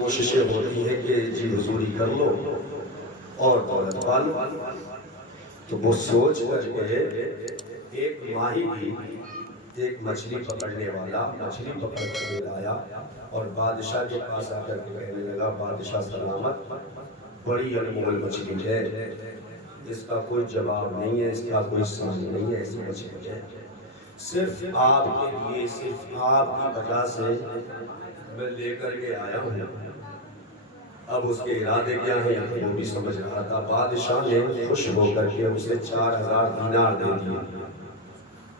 کوششیں ہوتی ہیں کہ جی حضوری کر لو اور دولت پالو، تو وہ سوچ کر کے ایک ماہی بھی ایک مچھلی پکڑنے والا مچھلی پکڑ کر لایا اور بادشاہ کے پاس آ کر کے کہنے لگا بادشاہ سلامت، بڑی انمول مچھلی ہے، اس کا کوئی جواب نہیں ہے، اس کا کوئی سان نہیں ہے، ایسی مچھلی ہے، صرف آپ کے لیے، صرف آپ کی وجہ سے میں لے کر کے آیا ہوں۔ اب اس کے ارادے کیا ہیں وہ بھی سمجھ رہا تھا۔ بادشاہ نے خوش ہو کر کے اسے 4000 دینار دے دیے۔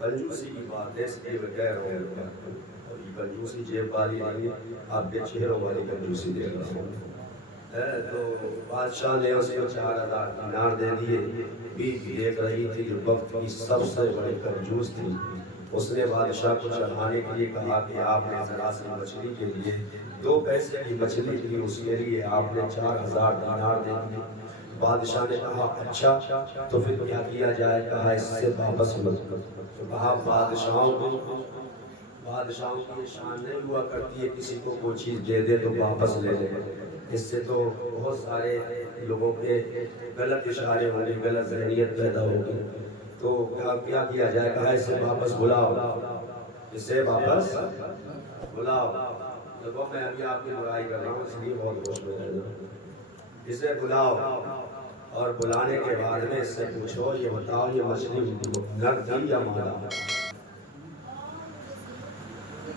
کنجوسی کی بات ہے، اس لیے میں کہہ رہا ہوں ابھی کنجوسی جیب والی نہیں ہے، آپ کے چہروں والی کنجوسی دے رہا ہوں۔ تو بادشاہ نے اس کو 4000 دینار دے دیے۔ بیوی دیکھ رہی تھی جو وقت کی سب سے بڑی کنجوس تھی، اس نے بادشاہ کو چڑھانے کے لیے کہا کہ آپ نے ذرا سی مچھلی کے لیے 2 پیسے کی مچھلی تھی، اس کے لیے آپ نے 4000 دینار دے دیے۔ بادشاہ نے کہا اچھا تو پھر کیا کیا جائے؟ کہا اس سے واپس مت کرو۔ تو کہا بادشاہوں کی شان نہیں ہوا کرتی ہے کسی کو کوئی چیز دے دے تو واپس لے لے، اس سے تو بہت سارے لوگوں کے غلط اشارے ہونے، غلط ذہنیت پیدا ہوگی، تو کیا کیا جائے؟ کہا اسے واپس بلاؤ، اسے واپس بلاؤ۔ دیکھو میں ابھی آپ کی برائی کر رہا ہوں اس لیے بہت ہوش میں رہنا۔ اسے بلاؤ اور بلانے کے بعد میں اس سے پوچھو یہ بتاؤ یہ مچھلی نر تھی یا مادہ؟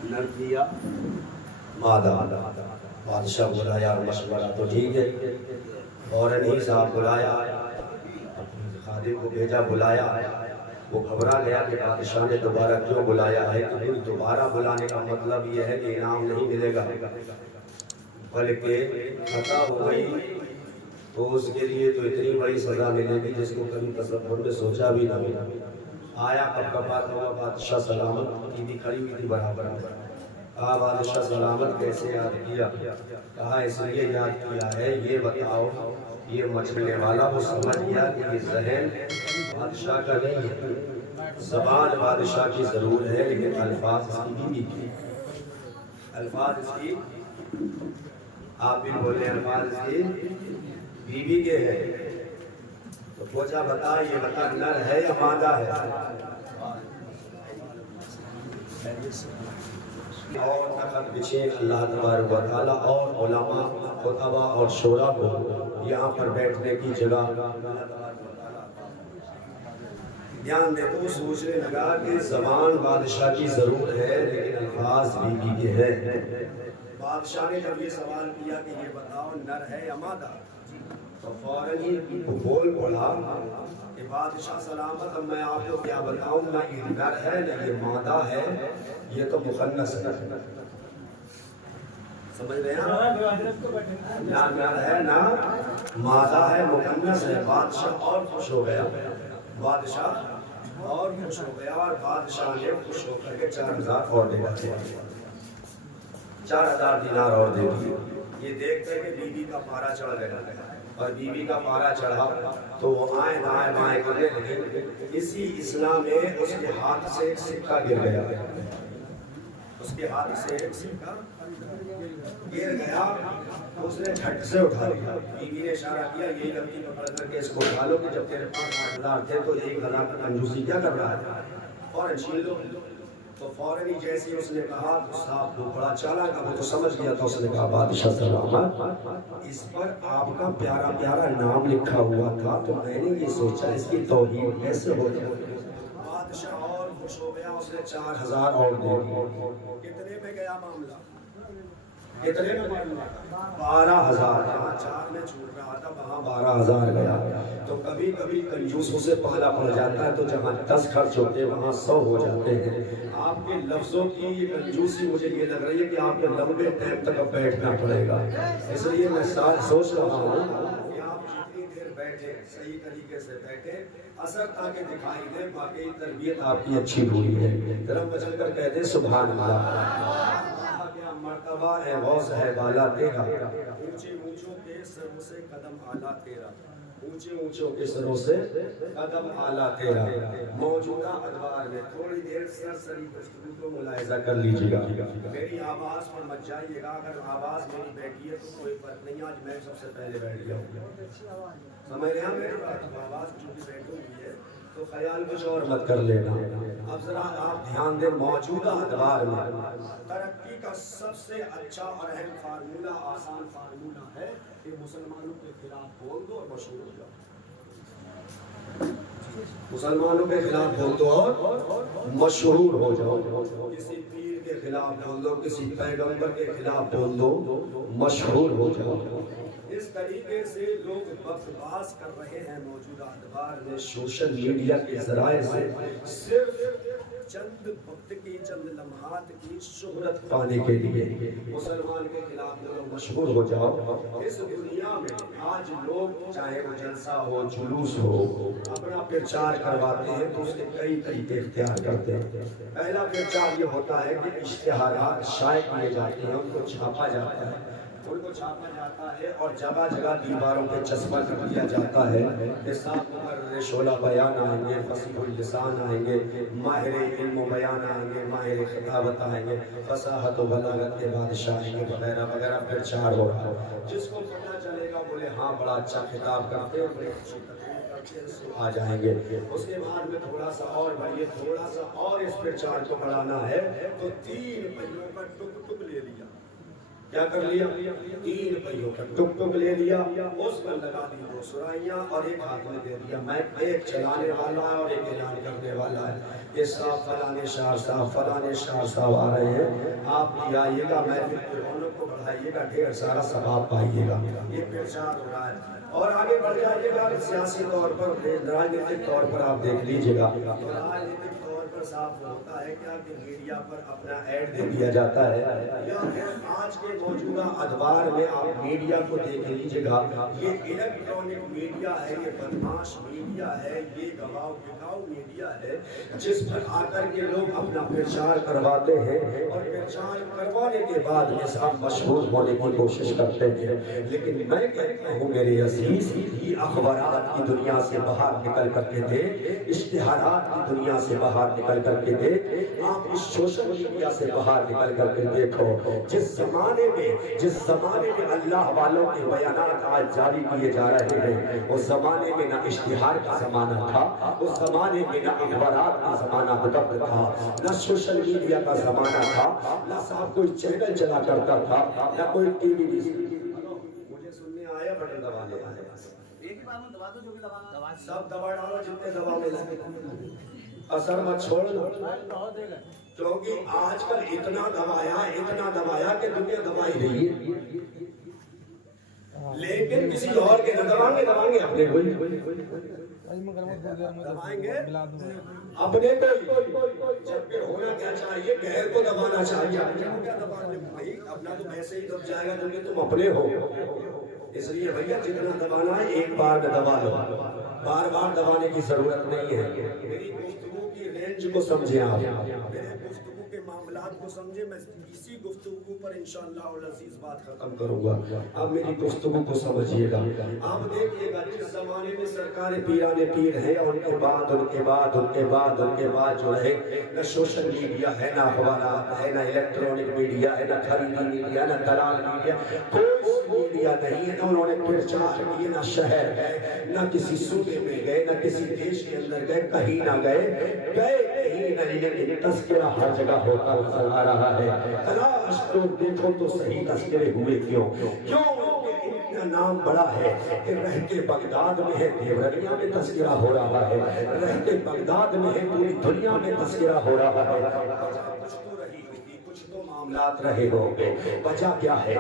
نر تھی یا مادہ؟ بادشاہ بولا یار مشورہ تو ٹھیک ہے، فوراً ہی صاحب بلایا، خادم کو بھیجا، بلایا، وہ گھبرا گیا کہ بادشاہ نے دوبارہ کیوں بلایا ہے، کہ دوبارہ بلانے کا مطلب یہ ہے کہ انعام نہیں ملے گا بلکہ خطا ہو گئی تو اس کے لیے تو اتنی بڑی سزا ملے گی جس کو کبھی تصور میں سوچا بھی نہ۔ آیا کب کپاتا ہوا بادشاہ سلامت، بیوی بھی کھڑی ہوئی تھی برابر۔ کہا بادشاہ سلامت کیسے یاد کیا؟ کہا اس لیے یاد کیا ہے، یہ بتاؤ یہ مچھلی والا وہ سمجھ گیا کہ یہ ذہن بادشاہ کا نہیں ہے، زبان بادشاہ کی ضرور ہے لیکن الفاظ اس کی بیوی کی، الفاظ اس کی، آپ بھی بولے الفاظ اس کی بیوی کے ہیں۔ تو پوچھا بتا یہ بتا نر ہے یا مادہ ہے؟ اور نقد بچھے اللہ تبارک و تعالیٰ اور علماء خطبہ اور شورا کو یہاں پر بیٹھنے کی جگہ دھیان دے تو سوچنے لگا کہ زبان بادشاہ کی ضرور ہے لیکن الفاظ بیوی کے ہیں۔ بادشاہ نے جب یہ سوال کیا کہ یہ بتاؤ نر ہے یا مادہ، تو فوراً ہی بول بولا کہ بادشاہ سلامت اب میں آپ کو کیا بتاؤں، نہ یہ نر ہے نہ یہ مادہ ہے، یہ تو مخنث ہے، سمجھ رہے ہیں؟ نہ نر ہے نہ مادہ ہے، مخنث ہے۔ بادشاہ اور خوش ہو گیا، بادشاہ اور خوش ہو گیا، اور بادشاہ نے خوش ہو کر کے 4000 اور دے دیا، 4000 دینار اور دے دیے۔ یہ دیکھ کر کے بیوی کا پارا چڑھ گیا، اور بیوی کا پارا چڑھا تو وہ آئیں دائیں بائیں کرنے لگے۔ اسی اسلام میں اس کے ہاتھ سے ایک سکہ گر گیا، اس کے ہاتھ سے ایک سکہ گر گیا، اس نے جھٹ سے اٹھا لیا۔ بیوی نے اشارہ کیا یہی غلطی پکڑ کر کے اس کو اٹھا لو کہ جب تیرے پاس 8000 تھے تو 1000 کا کنجوسی کیا کر رہا ہے، فوراً چھین لو۔ تو فوراً ہی جیسے اس نے کہا تو صاحب وہ بڑا چالاک تھا، وہ تو سمجھ گیا تھا، اس نے کہا بادشاہ سلامت اس پر آپ کا پیارا پیارا نام لکھا ہوا تھا تو میں نے یہ سوچا اس کی توہین کیسے ہو جائے۔ بادشاہ اور خوش ہو گیا، اس نے 4000 اور دے دیے۔ کتنے میں گیا معاملہ؟ کتنے میں معاملہ؟ 12000۔ جہاں 4 میں چھوٹ رہا تھا وہاں 12000 گیا۔ تو کبھی کبھی کنجوسوں سے پالا پڑ جاتا ہے، تو جہاں 10 خرچ ہوتے ہیں وہاں 100 ہو جاتے ہیں۔ آپ کے لفظوں کی یہ کنجوسی مجھے یہ لگ رہی ہے کہ آپ کو لمبے ٹائم تک اب بیٹھنا پڑے گا، اس لیے میں سوچ رہا ہوں کہ آپ جتنی دیر بیٹھے صحیح طریقے سے بیٹھے، اثر تاکہ دکھائی دے، باقی تربیت آپ کی اچھی ہوئی ہے۔ ذرا مچل کر کہہ دیں سبحان اللہ۔ کیا مرتبہ ہے غوث ہے بالا تیرا، اونچے اونچوں کے سروں سے قدم اعلیٰ تیرا، اونچے اونچوں کے سروں سے قدم اعلیٰ تیرا۔ موجودہ ادوار میں تھوڑی دیر سرسری گفتگو کو ملاحظہ کر لیجیے گا، میری آواز پر مت جائیے گا، اگر آواز میری بیٹھی ہے تو کوئی فرق نہیں، آج میں سب سے پہلے بیٹھ جاؤں گا، سمجھ رہے ہیں میری بات؟ آواز چونکہ بیٹھی ہوئی ہے تو خیال کچھ اور مت کر لینا۔ اب ذرا آپ دھیان دیں، موجودہ ادوار میں ترقی کا سب سے اچھا اور اہم فارمولہ، آسان فارمولہ ہے کہ مسلمانوں کے خلاف بول دو اور مشہور ہو جاؤ، مسلمانوں کے خلاف بول دو اور مشہور ہو جاؤ، کسی پیر کے خلاف بول دو، کسی پیغمبر کے خلاف بول دو، مشہور ہو جاؤ۔ اس طریقے سے لوگ بکواس کر رہے ہیں موجودہ ادوار میں سوشل میڈیا کے ذرائع سے، صرف چند وقت کی، چند لمحات کی شہرت پانے کے لیے مسلمان کے خلاف لوگ مشہور ہو جاؤ۔ اس دنیا میں آج لوگ چاہے وہ جلسہ ہو، جلوس ہو، اپنا پرچار کرواتے ہیں تو اس کے کئی طریقے اختیار کرتے ہیں۔ پہلا پرچار یہ ہوتا ہے کہ اشتہارات شائع کیے جاتے ہیں، ان کو چھاپا جاتا ہے، ان کو چھاپا جاتا ہے اور جگہ جگہ دیواروں پہ چسپاں کر دیا جاتا ہے کہ ساتھ مقرر شعلہ بیان آئیں گے، فصیح اللسان آئیں گے، ماہر علم و بیان آئیں گے، ماہر خطابت آئیں گے، فصاحت و بلاغت کے بادشاہ آئیں گے، وغیرہ وغیرہ پرچار ہو رہا ہے۔ جس کو پتہ چلے گا بولے ہاں بڑا اچھا خطاب کرتے ہیں، بڑے اچھی تقریر کرتے ہیں، آ جائیں گے۔ اس کے بعد میں تھوڑا سا اور بڑھیے، تھوڑا سا اور اس پرچار کو بڑھانا ہے تو 3 پہیوں کا ٹک ٹک لے لیا، کیا کر لیا؟ 3 پہیوں کا ٹک ٹک لے لیا، اس پر لگا دی 2 سرائیاں اور ایک ہاتھ میں دے دیا، میں ایک چلانے والا ہے اور ایک اعلان کرنے والا ہے، یہ صاحب فلانے شاہ صاحب، فلانے شاہ صاحب آ رہے ہیں، آپ بھی آئیے گا، محفل کی رونق کو بڑھائیے گا، ڈھیر سارا ثواب پائیے گا۔ یہ پرچار ہو رہا ہے اور آگے بڑھ جائیے گا، سیاسی طور پر، راجنیتک طور پر آپ دیکھ لیجیے گا، راجنیتک طور پر صاف ہوتا ہے کیا کہ میڈیا پر اپنا ایڈ دے دیا جاتا ہے، یا پھر آج کے موجودہ ادوار میں آپ میڈیا کو دیکھ لیجیے گا، یہ الیکٹرانک میڈیا ہے، یہ بدماش میڈیا ہے، یہ گواؤ بکاؤ میڈیا ہے، جس پر آ کر کے لوگ اپنا پرچار کرواتے ہیں اور پرچار کروانے کے بعد یہ سب مشہور ہونے کی کوشش کرتے ہیں۔ لیکن میں کہتا ہوں میرے عزیز، یہ اخبارات کی دنیا سے باہر نکل کر کے دے، اشتہارات کی دنیا سے باہر نکل کر کے دے، آپ اس سوشل میڈیا سے باہر نکل کر کے دیکھو، جس زمانے میں اللہ والوں کے بیانات آج جاری کیے جا رہے ہیں، اس زمانے میں نہ اشتہار کا زمانہ تھا، اس زمانے میں نہ اخبارات کا زمانہ مدد تھا، نہ سوشل میڈیا کا زمانہ تھا، نہ صاحب کوئی چینل چلا کرتا تھا، نہ کوئی ٹی وی۔ مجھے سننے آیا بٹن دبانے آیا، ایک ہی بار میں دبا دو، جو بھی دبانا سب دبا ڈالو، جتنے دبا میں لگے، اثر مت چھوڑنا، کیونکہ آج کل اتنا دبایا کہ دنیا دبائی رہی ہے، لیکن کسی اور کے نہ دبائیں گے اپنے کوئی دبائیں گے اپنے کوئی، جب کہ ہونا کیا چاہیے، غیر کو دبانا چاہیے، اپنے کو کیا دبانے بھائی، اپنا تو ویسے ہی دب جائے گا کیونکہ تم اپنے ہو، اس لیے بھیا جتنا دبانا ہے ایک بار میں دبا لو، بار بار دبانے کی ضرورت نہیں ہے۔ میری گفتگو کی رینج کو سمجھیں آپ، میرے گفتگو کے معاملات کو سمجھیں، میں اسی گفتگو پر انشاءاللہ العزیز بات ختم کروں گا، اب میری گفتگو کو سمجھیے گا۔ آپ دیکھیے گا جس زمانے میں سرکار پیرانے پیر ہے، ان کے بعد جو ہے نہ سوشل میڈیا ہے، نہ اخبارات ہے، نہ الیکٹرانک میڈیا ہے، نہ خریدی میڈیا، نہ دلال میڈیا، کوئی میڈیا نہیں ہے، نہ انہوں نے پرچار کیے، نہ شہر ہے، نہ کسی صوبے میں گئے، نہ کسی دیش کے اندر گئے، کہیں نہ گئے کہیں نہ، لیکن تذکرہ ہر جگہ ہوتا نظر آ رہا ہے۔ تلاش تو دیکھو تو صحیح تذکرے ہوئے کیوں؟ اتنا نام بڑا ہے کہ رہتے بغداد میں ہے، دیوریا میں تذکرہ ہو رہا ہے، رہتے بغداد میں ہے، پوری دنیا میں تذکرہ ہو رہا ہے۔ کچھ تو رہی ہوگی، کچھ تو معاملات رہے ہوں گے، وجہ کیا ہے؟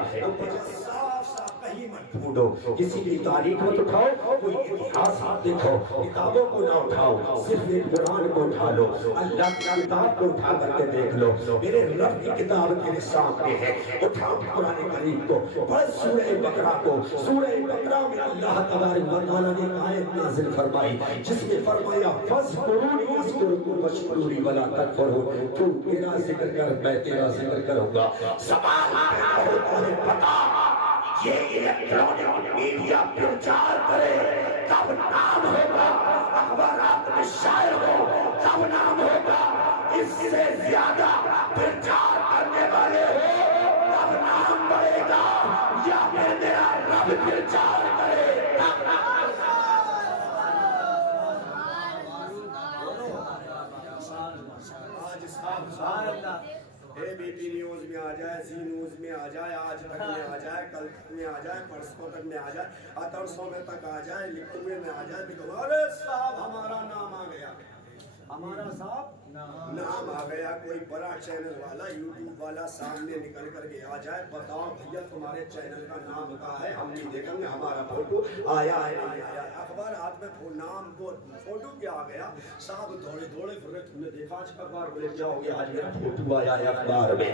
کہیں مت ڈھونڈو، کسی کی تاریخ مت اٹھاؤ، کوئی اتہاس مت دیکھو، کتابوں کو نہ اٹھاؤ، صرف ایک قرآن کو اٹھا لو، اللہ کی کتاب کو اٹھا کر کے دیکھ لو، میرے رب کی کتاب تیرے سامنے ہے، اٹھاؤ قرآن کریم کو، پڑھ سورہ بقرہ کو۔ سورہ بقرہ میں اللہ تبارک و تعالیٰ نے آیت نازل فرمائی جس میں فرمایا فَاذْكُرُونِی اذْکُرْکُم وَاشْکُرُوا لِی وَلَا تَکْفُرُونِ، تو میرا ذکر کر میں تیرا ذکر کروں گا۔ سوال پیدا ہوتا ہے پتا یہ الیکٹرانک میڈیا پرچار کرے کب نام ہوگا، اخبارات میں شائع ہو کب نام ہوگا، اس سے زیادہ پرچار کرنے والے ہو تب نام بڑھے گا، یا پھر میرا رب پرچار کرے تب نام اے بی پی نیوز میں آ جائے، زی نیوز میں آ جائے، آج تک میں آ جائے، کل تک میں آ جائے، پرسوں تک میں آ جائے، اترسوں میں تک آ جائے، لکھوے میں آ جائے، ارے صاحب ہمارا نام آ گیا، ہمارا صاحب نام آ گیا، کوئی بڑا چینل والا یوٹیوب والا سامنے نکل کر کے آ جائے، بتاؤ بھیا تمہارے چینل کا نام کیا ہے، ہم نہیں دیکھیں گے ہمارا فوٹو آیا ہے نہیں آیا، اخبار ہاتھ میں نام فوٹو کیا آ گیا، صاحب دوڑے دوڑے پھر تم نے دیکھا آج اخبار کو لے جاؤ گے، آج میرا فوٹو آیا ہے اخبار میں،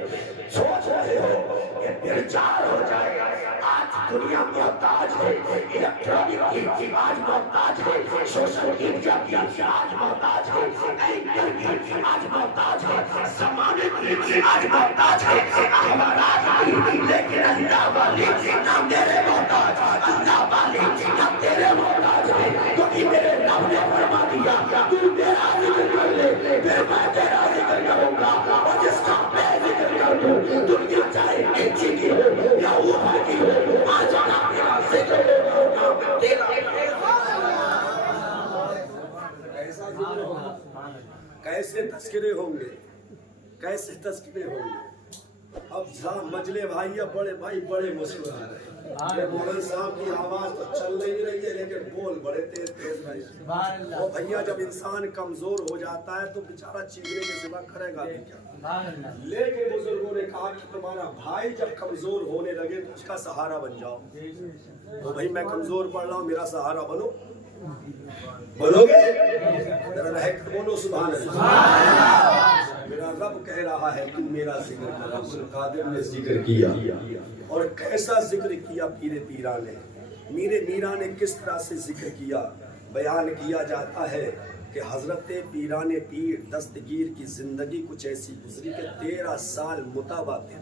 سوچ رہے ہو یہ پرچار ہو جائے گا، آج دنیا محتاج ہے، الیکٹرانک کی آج محتاج ہے، سوشل میڈیا کی آج محتاج ہے، اینکر کی آج محتاج ہے، زمانے کی آج محتاج ہے، اخبارات کی، لیکن اللہ والی نہ میرے محتاج، اللہ والی نہ تیرے محتاج ہے، کیونکہ میرے رب نے فرما دیا تو میرا ذکر کر لے پھر میں تیرا ذکر کروں گا، اور جس کا میں ذکر کر دوں دنیا چاہے نیچی کی ہو یا اوپر کی ہو، آ جانا میرا ذکر ہوگا تیرا ایسا ذکر ہوگا۔ کیسے تذکرے ہوں گے، کیسے تذکرے ہوں گے؟ اب مجلے بھائی یا بڑے بھائی بڑے مسکرا رہے ہیں، مولانا صاحب کی آواز تو چل نہیں رہی ہے لیکن بول بڑے تیز تیز رہے ہیں۔ وہ بھیا جب انسان کمزور ہو جاتا ہے تو بیچارہ چیخنے کے سوا کرے گا بھی کیا، لیکن بزرگوں نے کہا کہ تمہارا بھائی جب کمزور ہونے لگے تو اس کا سہارا بن جاؤ۔ تو بھائی میں کمزور پڑ رہا ہوں، میرا سہارا بنو، بولو گے؟ ذرا رہ کر بولو سبحان اللہ۔ میرا رب کہہ رہا ہے تو میرا ذکر کر، عبد القادر نے ذکر کیا، اور کیسا ذکر کیا پیر پیران نے، میرے میرا نے کس طرح سے ذکر کیا۔ بیان کیا جاتا ہے کہ حضرت پیران پیر دستگیر کی زندگی کچھ ایسی گزری کہ 13 سال متواتر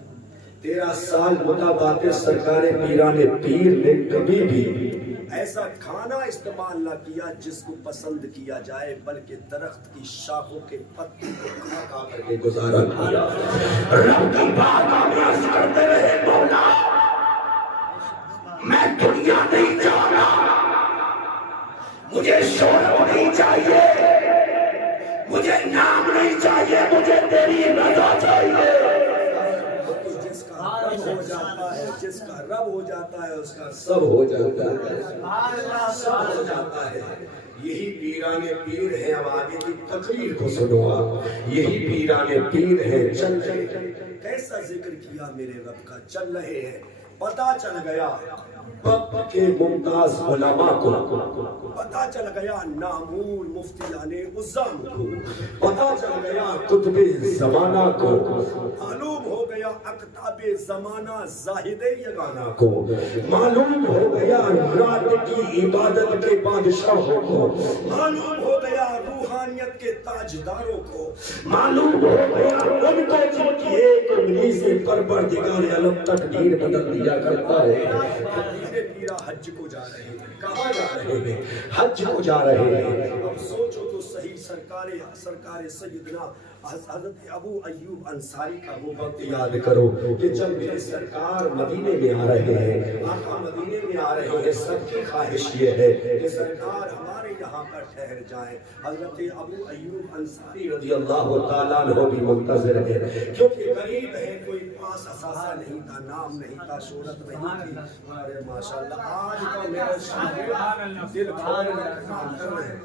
13 سال متواتر سرکار پیران پیر نے کبھی بھی ایسا کھانا استعمال نہ کیا جس کو پسند کیا جائے، بلکہ درخت کی شاخوں کے پتے کو کھا کھا کر کے گزارا کیا۔ رب کی بات آواز کرتے رہے، مولا میں دنیا نہیں جانا، مجھے شہرت نہیں چاہیے، مجھے نام نہیں چاہیے، مجھے تیری رضا چاہیے۔ جس کا رب ہو جاتا ہے، جس کا رب ہو جاتا ہے اس کا سب ہو جاتا ہے، سب ہو جاتا ہے۔ یہی پیران پیر ہیں، اب آگے کی تقریر کو سنو آپ، یہی پیران پیر ہیں، چل رہے ہیں۔ کیسا ذکر کیا میرے رب کا، چل رہے ہیں، پتا چل گیا وقت کے ممتاز علماء کو، پتا چل گیا نامور مفتیان عظام کو، پتا چل گیا قطب زمانہ کو، معلوم ہو گیا اقطاب زمانہ زاہد یگانہ کو، معلوم ہو گیا رات کی عبادت کے بادشاہوں کو، معلوم ہو گیا روحانیت کے تاجداروں کو، معلوم ہو گیا ان کو جن کی ایک انگلی سے پروردگار عالم تقدیر بدل دیا کرتا ہے۔ پیرا حج کو جا رہے ہیں، کہاں جا رہے ہیں؟ حج کو جا رہے ہیں۔ اب سوچو تو صحیح، سرکار سیدنا حضرت ابو ایوب انصاری کا وہ وقت یاد کرو کہ جب میرے سرکار مدینے میں آ رہے ہیں، آقا مدینے میں آ رہے ہیں، سب کی خواہش یہ ہے کہ سرکار ہمارے یہاں پر ٹھہر جائیں۔ حضرت ابو ایوب انصاری رضی اللہ تعالیٰ عنہ بھی منتظر ہے، کیونکہ غریب ہے، کوئی پاس اثاثہ نہیں تھا، نام نہیں تھا، شہرت نہیں تھی۔ ارے ماشاءاللہ آج کا میرا شاعر دل کھول کر کام کر رہے ہیں،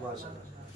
ماشاءاللہ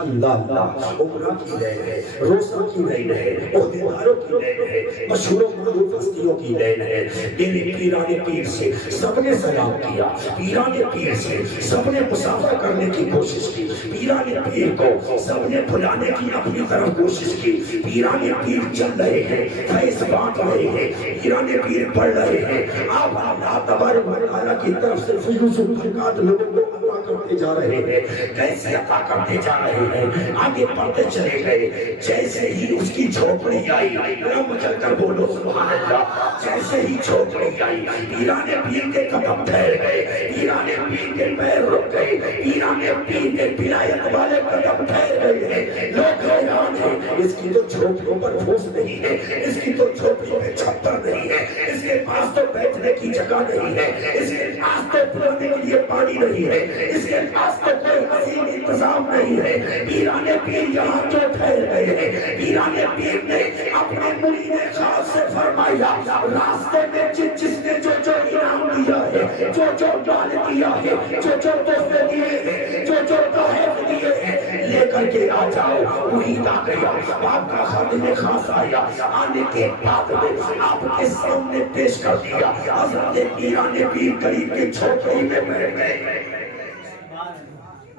اللہ اللہ عمرہ کی لین ہے، روزہ کی لین ہے، عہدیداروں کی لین ہے، مشہور و معروف ہستیوں کی لین ہے۔ میرے پیران پیر سے سب نے سلام کیا، پیران پیر سے سب نے مسافہ کرنے کی کوشش کی، پیران پیر کو سب نے بلانے کی اپنی طرف کوشش کی۔ پیران پیر چل رہے ہیں، فیض بانٹ رہے ہیں، پیران پیر پڑھ رہے ہیں، آپ اللہ تبارک و تعالیٰ کی طرف سے فیض و برکات لوگوں کو عطا کرتے جا رہے ہیں۔ کیسے عطا کرتے جا رہے ہیں؟ آگے بڑھتے چلے گئے، جیسے ہی اس کی جھوپڑی آئی، رب چل کر بولو سبحان اللہ، جیسے ہی جھوپڑی آئی پیران پیر کے قدم ٹھہر گئے، پیران پیر کے پیر رک گئے، پیران پیر کے ولایت والے قدم ٹھہر گئے ہیں۔ لوگ حیران ہیں، اس کی تو جھوپڑیوں پر پھوس نہیں ہے، اس کی تو جھوپڑیوں میں چھپر نہیں ہے، اس کے پاس تو بیٹھنے کی جگہ نہیں ہے، اس کے پاس تو پینے کے لیے پانی نہیں ہے، اس کے پاس تو کوئی حسین انتظام نہیں ہے۔ پیران پیر یہاں جو ٹھہر گئے ہیں، پیران پیر نے اپنے مرید خاص سے فرمایا راستے میں جس نے جو جو انعام دیا ہے، جو جو مال دیا ہے، جو جو تحفے دیے ہیں، جو جو تحائف دیے ہیں، لے کر کے آ جاؤ۔ مرید آ گیا، آپ کا خادم خاص آیا، آنے کے بعد میں آپ کے سامنے پیش کر دیا۔ حضرت پیران پیر قریب کے جھوپڑی میں بیٹھ گئے۔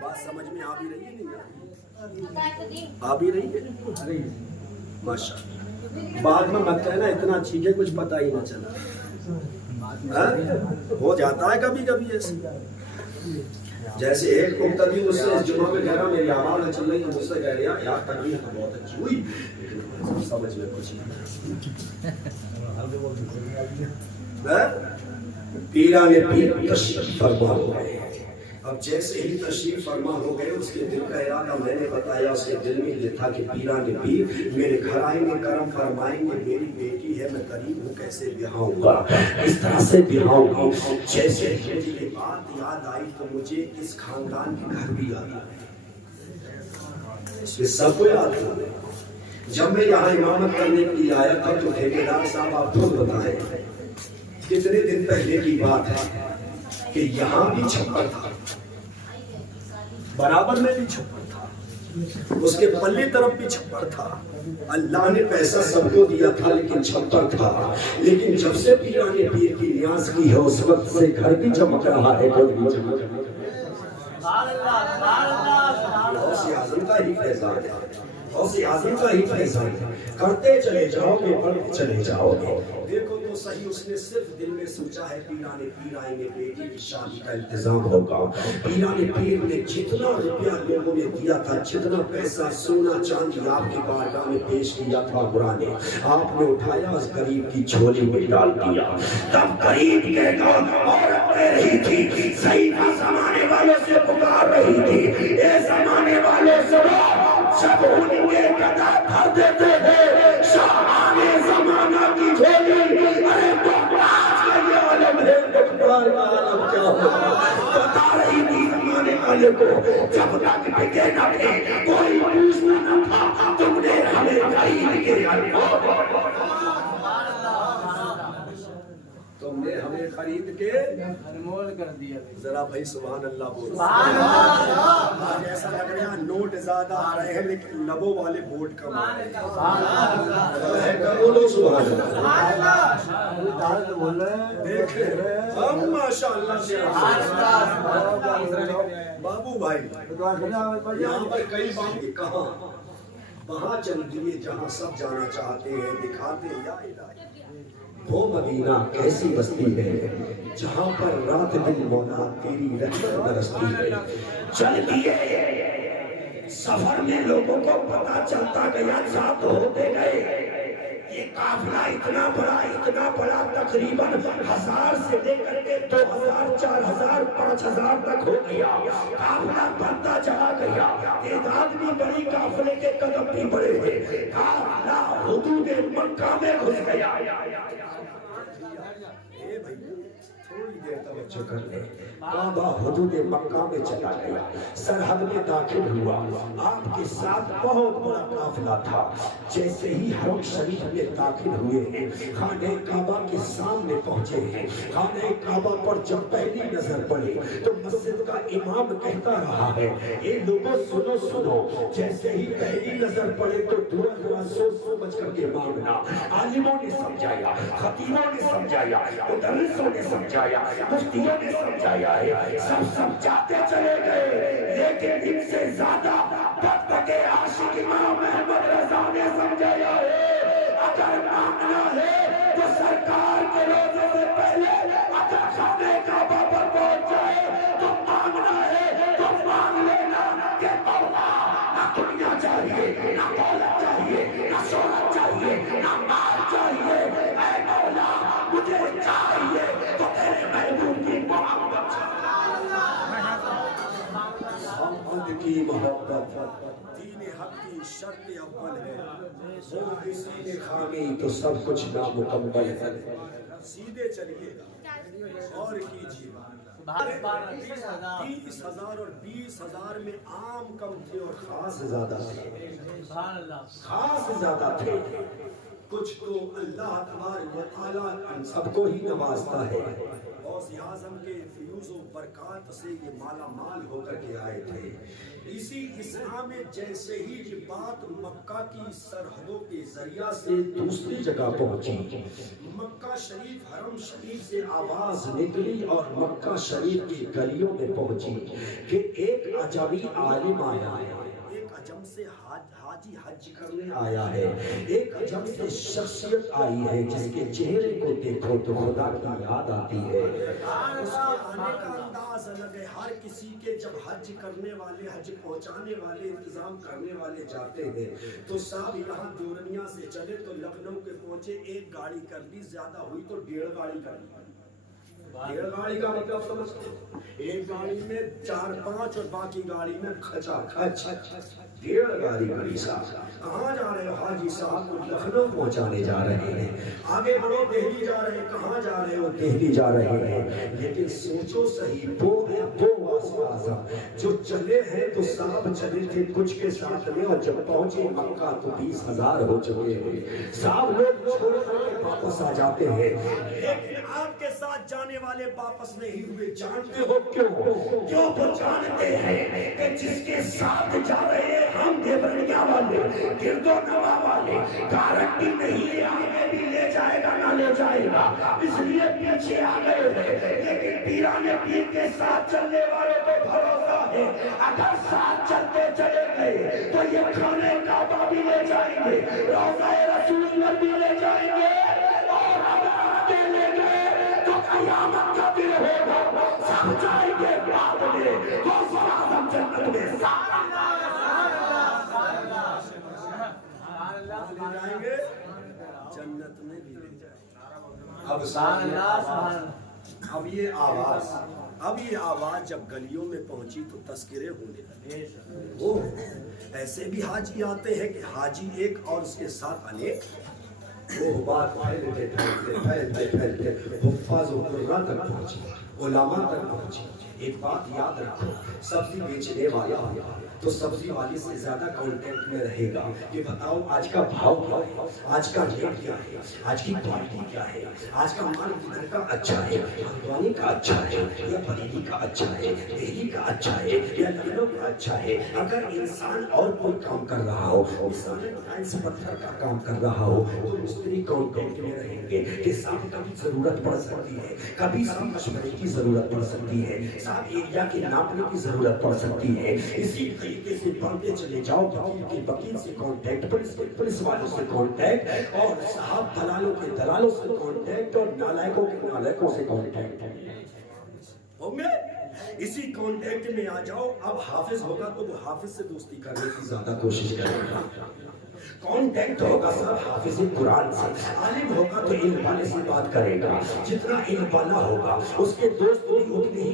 بات سمجھ میں آ بھی رہی ہے نہیں آ بھی رہی ہے؟ ماشاءاللہ۔ بعد میں مت کہنا اتنا ٹھیک ہے کچھ پتہ ہی نہ چلا، ہو جاتا ہے کبھی کبھی ایسے۔ جیسے ایک مقتدی مجھ سے اس جمعہ میں کہہ رہا میری آواز نہ چل رہی تو مجھ سے کہہ رہا یار تقریر تو بہت اچھی ہوئی لیکن سمجھ میں کچھ نہیں۔ پیران پیر تشریف فرما ہو گئے۔ اب جیسے ہی تشریف فرما ہو گئے اس کے دل کا ارادہ میں نے بتایا، اس کے دل میں یہ تھا کہ پیران پیر میرے گھر آئیں گے، کرم فرمائیں گے، میری بیٹی ہے میں قریب ہوں کیسے بیاہوں گا، اس طرح سے بیاہوں گا۔ جیسے ہی مجھے یہ بات یاد آئی تو مجھے اس خاندان کے گھر بھی یاد آیا، یہ سب کو یاد آیا۔ جب میں یہاں امامت کرنے کے لیے آیا تھا تو ٹھیکیدار صاحب آپ خود بتائیں کتنے دن پہلے کی بات ہے کہ یہاں بھی چھپر تھا، برابر میں بھی چھپر تھا، اس کے پلے طرف بھی چھپر تھا۔ اللہ نے پیسہ سب کو دیا تھا لیکن چھپر تھا۔ لیکن جب سے پیران پیر کی نیاز کی ہے اس وقت سے گھر بھی چمک رہا ہے، کوئی بھی چمک رہا ہے۔ غوث اعظم کا ہی فیضان ہے، غوث اعظم کا ہی فیضان ہے، کرتے چلے جاؤ گے پڑھتے چلے جاؤ گے۔ دیکھو تو صحیح اس نے صرف دل میں سوچا ہے پیران پیر آئیں گے، بیٹی کی شادی کا انتظام ہوگا۔ پیران پیر نے جتنا روپیہ لوگوں نے دیا تھا، جتنا پیسہ سونا چاندی آپ کی بارگاہ میں پیش کیا تھا قرآن نے، آپ نے اٹھایا اس غریب کی جھولی میں ڈال دیا۔ تب غریب کے گھر عورت رہ رہی تھی، صحیح زمانے والوں سے پکار رہی تھی، اے زمانے والوں سے جب ان کے گدا بھر دیتے ہیں شاہان زمانہ کی جھولی، ارے تو آج کا یہ عالم ہے، بخبار کا عالم کیا ہوگا۔ بتا رہی تھی زمانے والے کو جب تک بکے نہ تھے کوئی پوچھنا نہ تھا، تم نے ہمیں خرید کے تم نے ہمیں خرید کے انمول کر دیا۔ ذرا بھائی سبحان اللہ بولو۔ آج ایسا لگ رہا ہے نوٹ زیادہ آ رہے ہیں لیکن لبوں والے ووٹ کم آ رہے ہیں۔ بولو سبحان اللہ۔ دیکھیں ہم ماشاءاللہ سے بابو بھائی یہاں پر کئی بات کہاں وہاں چل دیے جہاں سب جانا چاہتے ہیں، دکھاتے یا الہی وہ مدینہ کیسی بستی ہے جہاں پر رات دن مولا تیری رحمت برستی ہے۔ چل دیے سفر میں لوگوں کو پتا چلتا گیا، ساتھ ہوتے گئے، یہ قافلہ اتنا بڑا تقریباً 1000 سے لے کر کے 2000 4000 5000 تک ہو گیا۔ قافلہ بڑھتا چلا گیا، تعداد بھی بڑی، قافلے کے قدم بھی بڑے تھے، قافلہ حدود مکہ میں گھس گیا۔ تھوڑی دیر تک توجہ کر لیں، کعبہ حدود مکہ میں چلا گیا، سرحد میں داخل ہوا، آپ کے ساتھ بہت بڑا قافلہ تھا۔ جیسے ہی حرم شریف میں داخل ہوئے ہیں، خانہ کعبہ کے سامنے پہنچے ہیں، خانہ کعبہ پر جب پہلی نظر پڑی تو مسجد کا امام کہتا رہا ہے، اے لوگوں سنو سنو، جیسے ہی پہلی نظر پڑے تو دعا دعا سوچ سمجھ کر کے مانگنا۔ عالموں نے سمجھایا، خطیبوں نے سمجھایا، مدرسوں نے سمجھایا، مفتیوں نے سمجھایا ہے، سب سمجھاتے چلے گئے، لیکن ان سے زیادہ بدبخت عاشق امام احمد رضا نے سمجھایا ہے، اگر مانگنا ہے تو سرکار کے روزے سے پہلے اگر خانہ کعبہ پر پہنچ جائے تو مانگنا ہے تو مانگ لینا کہ مولا نہ دنیا چاہیے، نہ دولت چاہیے، نہ شہرت چاہیے، نہ مال چاہیے، اے مولا مجھے چاہیے تو تیرے محبوب کی محبت محمد کی محبت دین حق کی شرط اول ہے، وہ اسی میں خامی تو سب کچھ نامکمل ہے۔ سیدھے چلیے گا اور کیجیے گا۔ 20,000 اور 20,000 میں عام کم تھے اور خاص زیادہ تھے، خاص زیادہ تھے۔ کچھ تو اللہ تبارک و تعالیٰ ان سب کو ہی نوازتا ہے۔ غوث اعظم کے فیوز و برکات سے یہ مالا مال ہو کر کے آئے تھے۔ اسی اسلام میں جیسے ہی یہ بات مکہ کی سرحدوں کے ذریعہ سے دوسری جگہ پہنچی، مکہ شریف حرم شریف سے آواز نکلی اور مکہ شریف کی گلیوں میں پہنچی کہ ایک عجمی عالم آیا ہے، ایک عجم سے حاجی حج کرنے آیا ہے، ایک عجم سے شخصیت آئی ہے جس کے چہرے کو دیکھو تو خدا کی یاد آتی ہے۔ اس کے آنے کا انداز الگ ہے۔ ہر کسی کے جب حج کرنے والے، حج پہنچانے والے، انتظام کرنے والے جاتے ہیں تو صاحب یہاں دورنیا سے چلے تو لکھنؤ کے پہنچے، ایک گاڑی کر لی، زیادہ ہوئی تو 1.5 گاڑی کر لی۔ 1.5 گاڑی کا مطلب سمجھتے ہیں؟ ایک گاڑی میں 4-5 اور باقی گاڑی میں کھچا کھچ 1.5 گاڑی کری صاحب۔ کہاں جا رہے ہو حاجی صاحب؟ کو لکھنؤ پہنچانے جا رہے ہیں۔ آگے بڑھو، دہلی جا رہے ہیں۔ کہاں جا رہے ہو؟ دہلی جا رہے ہیں۔ لیکن سوچو صحیح، وہ ہے وہ غوث اعظم جو چلے ہیں تو صاحب چلے تھے کچھ کے ساتھ میں، اور جب پہنچے مکہ تو 20,000 ہو چکے ہیں۔ صاحب لوگ چھوڑ کر واپس آ جاتے ہیں، لیکن آپ کے ساتھ جانے والے واپس نہیں ہوئے۔ جانتے ہو کیوں؟ کیوں تو جانتے ہیں کہ جس کے ساتھ جا رہے ہیں ہم دیوبندیا والے، گرد و نواح والے، گارنٹی نہیں ہے آگے بھی لے جائے گا نہ لے جائے گا، اس لیے پیچھے آ گئے ہیں۔ لیکن پیرانے پیر کے ساتھ چلنے والوں کو بھروسہ ہے، اگر ساتھ چلتے چلے گئے تو یہ خانہ کعبہ بھی لے جائیں گے، روضہ رسول اللہ بھی لے جائیں گے، اور اگر آگے لے گئے تو قیامت کا دن ہوگا، سب جائیں گے بعد میں غوث اعظم جنت میں لے جائیں گے، جنت میں بھی لے جائیں گے۔ اب یہ آواز جب گلیوں میں پہنچی تو تذکرے ہونے لگے۔ وہ ایسے بھی حاجی آتے ہیں کہ حاجی ایک اور اس کے ساتھ انیک، وہ بات پھیلتے حفاظ و قرآن تک پہنچی، علماء تک پہنچی۔ ایک بات یاد رکھو، سبزی بیچنے والا تو سبزی والے سے زیادہ کانٹیکٹ میں رہے گا کہ بتاؤ آج کا بھاؤ کیا ہے، آج کا ریٹ کیا ہے، آج کی کوالٹی کیا ہے، آج کا مال کدھر کا اچھا ہے، ہلدوانی کا اچھا ہے یا بریلی کا اچھا ہے، دہلی کا اچھا ہے یا لکھنؤ کا اچھا ہے۔ اگر انسان اور کوئی کام کر رہا ہو، انسان ٹائلس پتھر کا کام کر رہا ہو تو مستری کانٹیکٹ میں رہیں گے کہ صاحب کبھی ضرورت پڑ سکتی ہے، کبھی صاحب مشورے کی ضرورت پڑ سکتی ہے، صاحب ایریا کے ناپنے کی ضرورت پڑ سکتی ہے۔ اسی طریقے سے پڑھتے چلے جاؤ، وکیل سے کانٹیکٹ، پولیس والوں سے کانٹیکٹ، اور صاحب دلالوں کے دلالوں سے کانٹیکٹ، اور نالائکوں کے نالائکوں سے کانٹیکٹ ہوں گے۔ اسی کانٹیکٹ میں آ جاؤ۔ اب حافظ ہوگا تو وہ حافظ سے دوستی کرنے کی زیادہ کوشش کرے گا۔ کانٹیکٹ ہوگا صاحب حافظ قرآن سے، عالم ہوگا تو علم والے سے بات کرے گا، جتنا علم والا ہوگا اس کے دوست بھی اتنے ہی